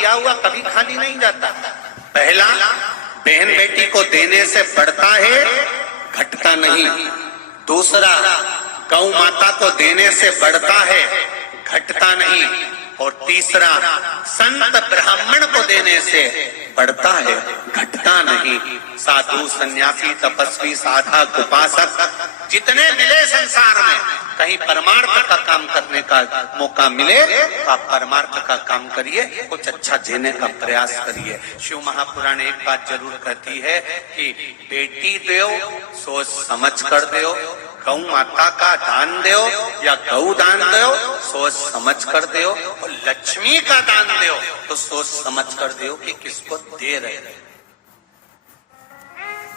दिया हुआ कभी खाली नहीं जाता। पहला, बहन बेटी को देने से बढ़ता है, घटता नहीं। दूसरा, गौ माता को देने से बढ़ता है, घटता नहीं। और तीसरा, संत ब्राह्मण को देने से बढ़ता है, घटता नहीं। साधु, सन्यासी, तपस्वी, साधक, उपासक जितने मिले संसार में, कहीं परमार्थ का काम करने का मौका मिले तो आप परमार्थ का काम करिए, कुछ अच्छा देने का प्रयास करिए। शिव महापुराण एक बात जरूर कहती है कि बेटी दो सोच समझ कर दो, गौ माता का दान दो या गौ दान दो सोच समझ कर दो, और लक्ष्मी का दान दो तो सोच समझ कर दो कि किसको दे रहे हो,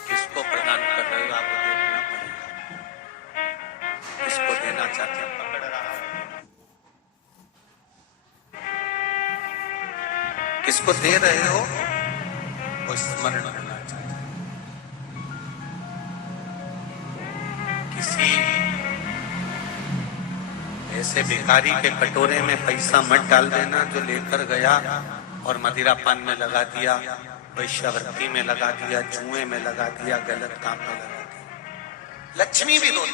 किसको प्रदान कर रहे हो, आपको देखना पड़ेगा। किसको देना चाहते हैं, पकड़ रहा है, किसको दे रहे हो वो स्मरण करना चाहिए। किसी ऐसे भिखारी के कटोरे में पैसा मत डाल देना जो लेकर गया और मदिरा पान में लगा दिया, वैश्यावृत्ति में लगा दिया, जुए में लगा दिया, गलत काम में लगा दिया। लक्ष्मी भी दो।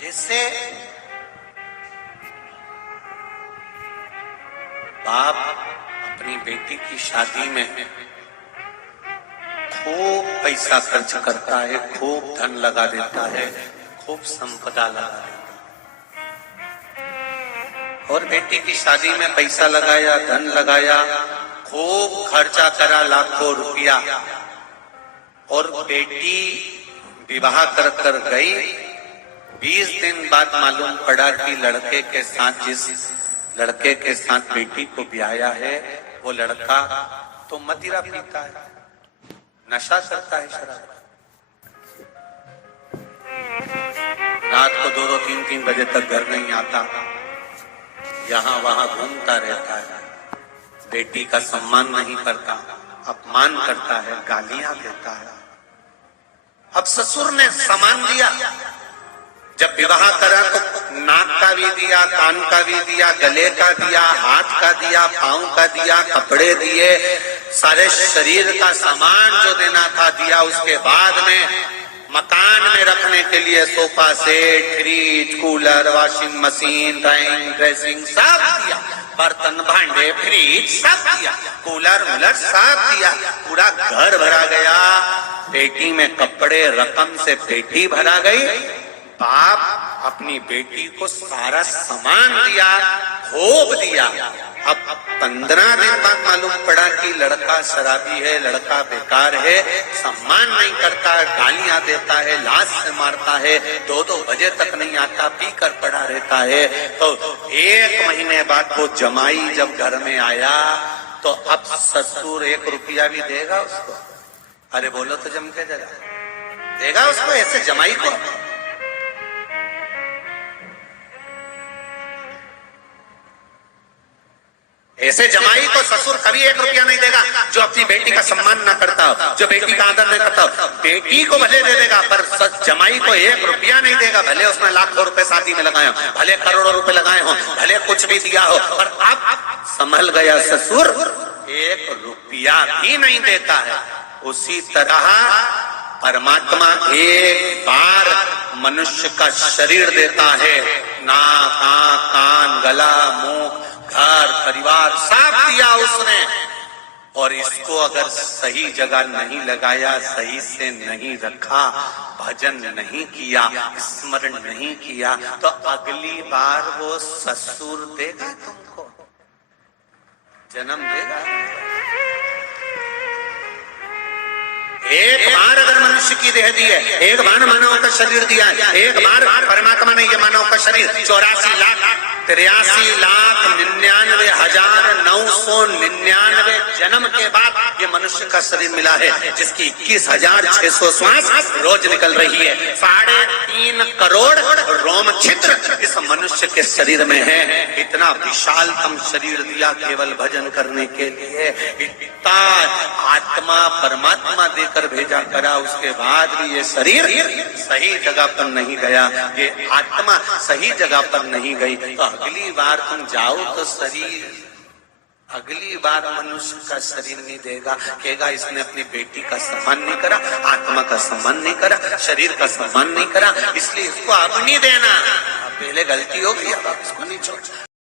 जैसे बाप अपनी बेटी की शादी में खूब पैसा खर्च करता है, खूब धन लगा देता है, खूब संपदा लगा देता है। और बेटी की शादी में पैसा लगाया, धन लगाया, खूब खर्चा करा, लाखों रुपया, और बेटी विवाह कर कर गई। 20 दिन बाद मालूम पड़ा कि लड़के के साथ, जिस लड़के के साथ बेटी को ब्याया है, वो लड़का तो मदिरा पीता है, नशा करता है, शराब। रात को 2-2, 3-3 बजे तक घर नहीं आता, यहाँ वहां घूमता रहता है, बेटी का सम्मान नहीं करता, अपमान करता है, गालियां देता है। अब ससुर ने सामान दिया, जब विवाह करा तो नाक का भी दिया, कान का भी दिया, गले का दिया, हाथ का दिया, पांव का दिया, कपड़े दिए, सारे शरीर का सामान जो देना था दिया। उसके बाद में मकान में रखने के लिए sofa set, fridge, cooler, washing machine, dressing सब दिया, बर्तन भांडे, फ्रिज सब दिया, कूलर वूलर सब दिया, पूरा घर भरा गया। पेटी में कपड़े, रकम से पेटी भरा गई। बाप अपनी बेटी को सारा सामान दिया, खूब दिया। अब 15 दिन बाद मालूम पड़ा कि लड़का शराबी है, लड़का बेकार है, सम्मान नहीं करता, गालियां देता है, लात से मारता है, 2-2 बजे तक नहीं आता, पीकर पड़ा रहता है। तो 1 महीने बाद वो जमाई जब घर में आया तो अब ससुर 1 रुपया भी देगा उसको? अरे बोलो तो जम के जरा, देगा उसको ऐसे जमाई को? ऐसे जमाई को ससुर कभी 1 रुपया नहीं देगा जो अपनी बेटी का सम्मान ना करता हो, जो बेटी का आदर नहीं करता हो। बेटी को भले दे देगा पर जमाई को 1 रुपया नहीं देगा, भले उसने लाखों रुपए शादी में लगाए हो, भले करोड़ों रुपए लगाए हो, भले कुछ भी दिया हो, पर अब संभल गया ससुर, 1 रुपया भी नहीं देता है। उसी तरह परमात्मा एक बार मनुष्य का शरीर देता है, नाक, आंख, कान, गला, मुंह, घर, परिवार सब दिया उसने, और इसको अगर सही जगह नहीं लगाया, सही से नहीं रखा, भजन नहीं किया, स्मरण नहीं किया, तो अगली बार वो ससुर देगा तुमको, जन्म देगा। एक बार अगर मनुष्य की देह दी है, एक बार मानव का शरीर दिया है, एक बार परमात्मा ने ये मानव का शरीर 84 लाख 83,99,999 जन्म के बाद ये मनुष्य का शरीर मिला है, जिसकी 21,600 श्वास रोज निकल रही है। 3.5 करोड़ रोम छिद्र इस मनुष्य के शरीर में है। इतना विशालतम शरीर दिया केवल भजन करने के लिए। इतना आत्मा परमात्मा देकर भेजा करा, उसके बाद भी ये शरीर सही जगह पर नहीं गया, ये आत्मा सही जगह पर नहीं गई। तो अगली बार तुम जाओ तो शरीर, अगली बार मनुष्य का शरीर नहीं देगा, कहेगा इसने अपनी बेटी का सम्मान नहीं करा, आत्मा का सम्मान नहीं करा, शरीर का सम्मान नहीं करा, इसलिए इसको अब नहीं देना। पहले गलती हो गई, अब इसको नहीं छोड़।